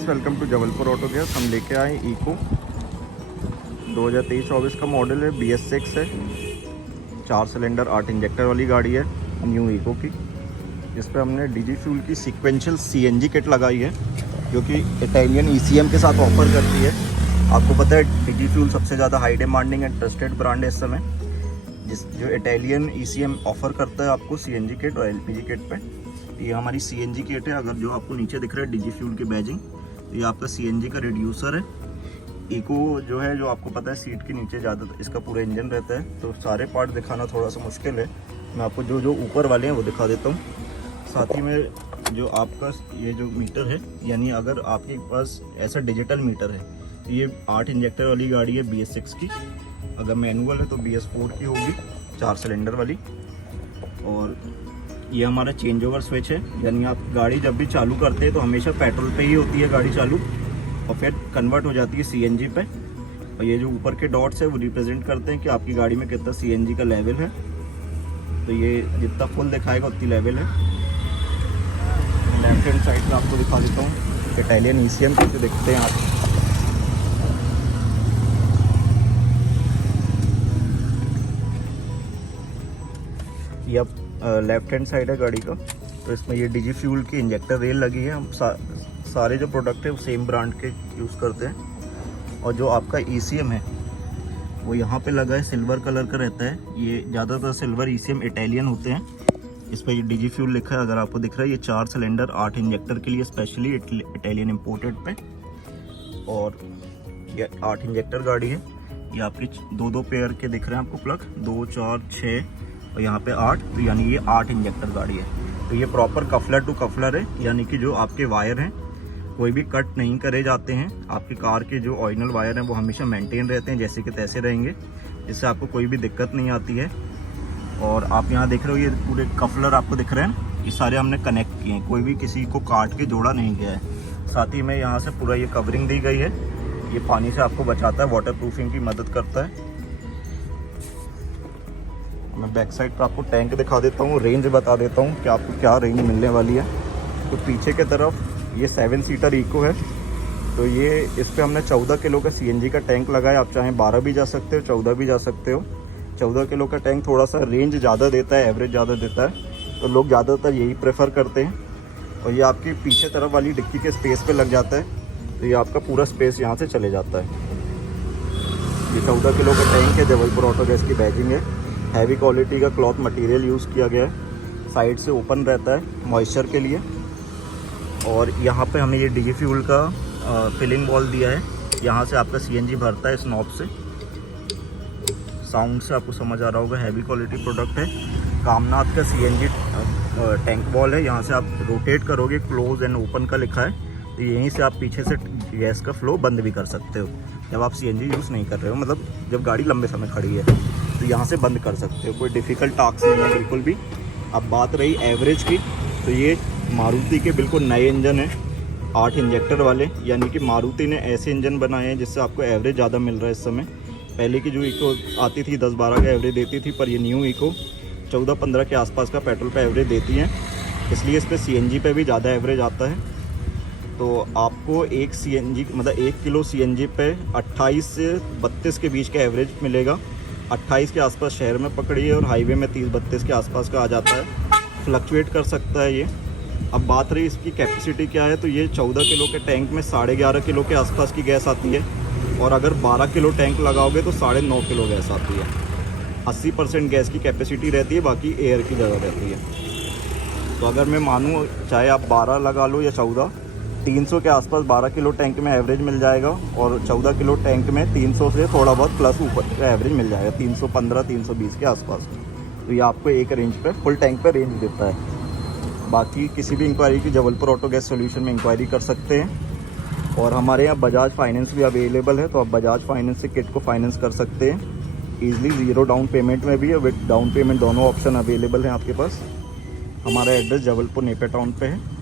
Guys, welcome to Jabalpur auto gas. हम लेके आए इको 2023-24 का मॉडल है, BS6 है, 4 सिलेंडर 8 इंजेक्टर वाली गाड़ी है न्यू इको की। इस पर हमने डीजी फ्यूल की सीक्वेंशियल CNG किट लगाई है जो कि इटालियन ECM के साथ ऑफर करती है। आपको पता है डीजी फ्यूल सबसे ज़्यादा high demanding and trusted brand है इस समय, जो इटालियन ECM ऑफर करता है आपको CNG किट और LPG किट पे। ये हमारी CNG किट है। अगर जो आपको नीचे दिख रहा है डीजी फ्यूल की बैजिंग, तो ये आपका CNG का रिड्यूसर है। इको जो है, जो आपको पता है सीट के नीचे ज़्यादा इसका पूरा इंजन रहता है, तो सारे पार्ट दिखाना थोड़ा सा मुश्किल है। मैं आपको जो जो ऊपर वाले हैं वो दिखा देता हूँ। साथ ही में जो आपका ये जो मीटर है, यानी अगर आपके पास ऐसा डिजिटल मीटर है, तो ये 8 इंजेक्टर वाली गाड़ी है BS6 की। अगर मैनुअल है तो BS4 की होगी, 4 सिलेंडर वाली। और ये हमारा चेंज ओवर स्विच है, यानी आप गाड़ी जब भी चालू करते हैं तो हमेशा पेट्रोल पे ही होती है गाड़ी चालू, और फिर कन्वर्ट हो जाती है CNG पे। और ये जो ऊपर के डॉट्स है वो रिप्रेजेंट करते हैं कि आपकी गाड़ी में कितना CNG का लेवल है। तो ये जितना फुल दिखाएगा उतनी लेवल है। लेफ्ट हैंड साइड में आपको दिखा देता हूँ इटालियन ECM कैसे दिखते हैं आप। ये अब लेफ्ट हैंड साइड है गाड़ी का, तो इसमें ये डीजी फ्यूल की इंजेक्टर रेल लगी है। हम सारे जो प्रोडक्ट है वो सेम ब्रांड के यूज़ करते हैं। और जो आपका ECM है वो यहाँ पे लगा है, सिल्वर कलर का रहता है। ये ज़्यादातर सिल्वर ECM इटालियन होते हैं। इस पर ये डीजी फ्यूल लिखा है, अगर आपको दिख रहा है। ये 4 सिलेंडर 8 इंजेक्टर के लिए स्पेशली इटालियन इम्पोर्टेड पे। और ये 8 इंजेक्टर गाड़ी है। ये आपके 2-2 पेयर के दिख रहे हैं आपको प्लग, 2, 4, 6 और यहाँ पे 8, तो यानी ये 8 इंजेक्टर गाड़ी है। तो ये प्रॉपर कफलर टू कफलर है, यानी कि जो आपके वायर हैं कोई भी कट नहीं करे जाते हैं। आपकी कार के जो ऑरिजिनल वायर हैं वो हमेशा मेंटेन रहते हैं, जैसे कि तैसे रहेंगे, इससे आपको कोई भी दिक्कत नहीं आती है। और आप यहाँ देख रहे हो ये पूरे कफलर आपको दिख रहे हैं, ये सारे हमने कनेक्ट किए हैं, कोई भी किसी को काट के जोड़ा नहीं गया है। साथ ही में यहाँ से पूरा ये कवरिंग दी गई है, ये पानी से आपको बचाता है, वाटर प्रूफिंग की मदद करता है। मैं बैक साइड पर आपको टैंक दिखा देता हूँ, रेंज बता देता हूँ कि आपको क्या रेंज मिलने वाली है। तो पीछे के तरफ ये 7 सीटर इको है, तो ये इस पे हमने 14 किलो का CNG का टैंक लगाया। आप चाहें 12 भी जा सकते हो, 14 भी जा सकते हो। 14 किलो का टैंक थोड़ा सा रेंज ज़्यादा देता है, एवरेज ज़्यादा देता है, तो लोग ज़्यादातर यही प्रेफर करते हैं। और ये आपकी पीछे तरफ वाली डिक्की के स्पेस पर लग जाता है, तो ये आपका पूरा स्पेस यहाँ से चले जाता है। ये 14 किलो का टैंक है, जबलपुर ऑटो गैस की बैजिंग है। हैवी क्वालिटी का क्लॉथ मटेरियल यूज़ किया गया है, साइड से ओपन रहता है मॉइस्चर के लिए। और यहाँ पे हमें ये डीजी फ्यूल का फिलिंग बॉल दिया है, यहाँ से आपका CNG भरता है इस नॉब से। साउंड से आपको समझ आ रहा होगा, हैवी क्वालिटी प्रोडक्ट है। कामनाथ का CNG टैंक बॉल है, यहाँ से आप रोटेट करोगे, क्लोज एंड ओपन का लिखा है, तो यहीं से आप पीछे से गैस का फ्लो बंद भी कर सकते हो जब आप CNG यूज़ नहीं कर रहे हो, मतलब जब गाड़ी लंबे समय खड़ी है तो यहाँ से बंद कर सकते हो। कोई डिफ़िकल्ट टास्क नहीं है बिल्कुल भी। अब बात रही एवरेज की, तो ये मारुति के बिल्कुल नए इंजन है, 8 इंजेक्टर वाले, यानी कि मारुति ने ऐसे इंजन बनाए हैं जिससे आपको एवरेज ज़्यादा मिल रहा है इस समय। पहले की जो इको आती थी 10-12 का एवरेज देती थी, पर ये न्यू इको 14-15 के आसपास का पेट्रोल पे एवरेज देती हैं, इसलिए इस पर CNG पे भी ज़्यादा एवरेज आता है। तो आपको एक CNG मतलब 1 किलो CNG पे 28 से 32 के बीच का एवरेज मिलेगा। 28 के आसपास शहर में पकड़िए और हाईवे में 30-32 के आसपास का आ जाता है, फ्लक्चुएट कर सकता है ये। अब बात रही इसकी कैपेसिटी क्या है, तो ये 14 किलो के टैंक में 11.5 किलो के आसपास की गैस आती है, और अगर 12 किलो टैंक लगाओगे तो 9.5 किलो गैस आती है। 80% गैस की कैपेसिटी रहती है, बाकी एयर की जगह रहती है। तो अगर मैं मानूँ, चाहे आप 12 लगा लो या 14, 300 के आसपास 12 किलो टैंक में एवरेज मिल जाएगा, और 14 किलो टैंक में 300 से थोड़ा बहुत प्लस ऊपर का एवरेज मिल जाएगा, 315-320 के आसपास। तो ये आपको एक रेंज पे, फुल टैंक पे रेंज देता है। बाकी किसी भी इंक्वायरी की जबलपुर ऑटो गैस सॉल्यूशन में इंक्वायरी कर सकते हैं। और हमारे यहाँ बजाज फाइनेंस भी अवेलेबल है, तो आप बजाज फाइनेंस से किट को फाइनेंस कर सकते हैं ईजिली। 0 डाउन पेमेंट में भी है, विद डाउन पेमेंट, दोनों ऑप्शन अवेलेबल हैं आपके पास। हमारा एड्रेस जबलपुर नेपियर टाउन पे है।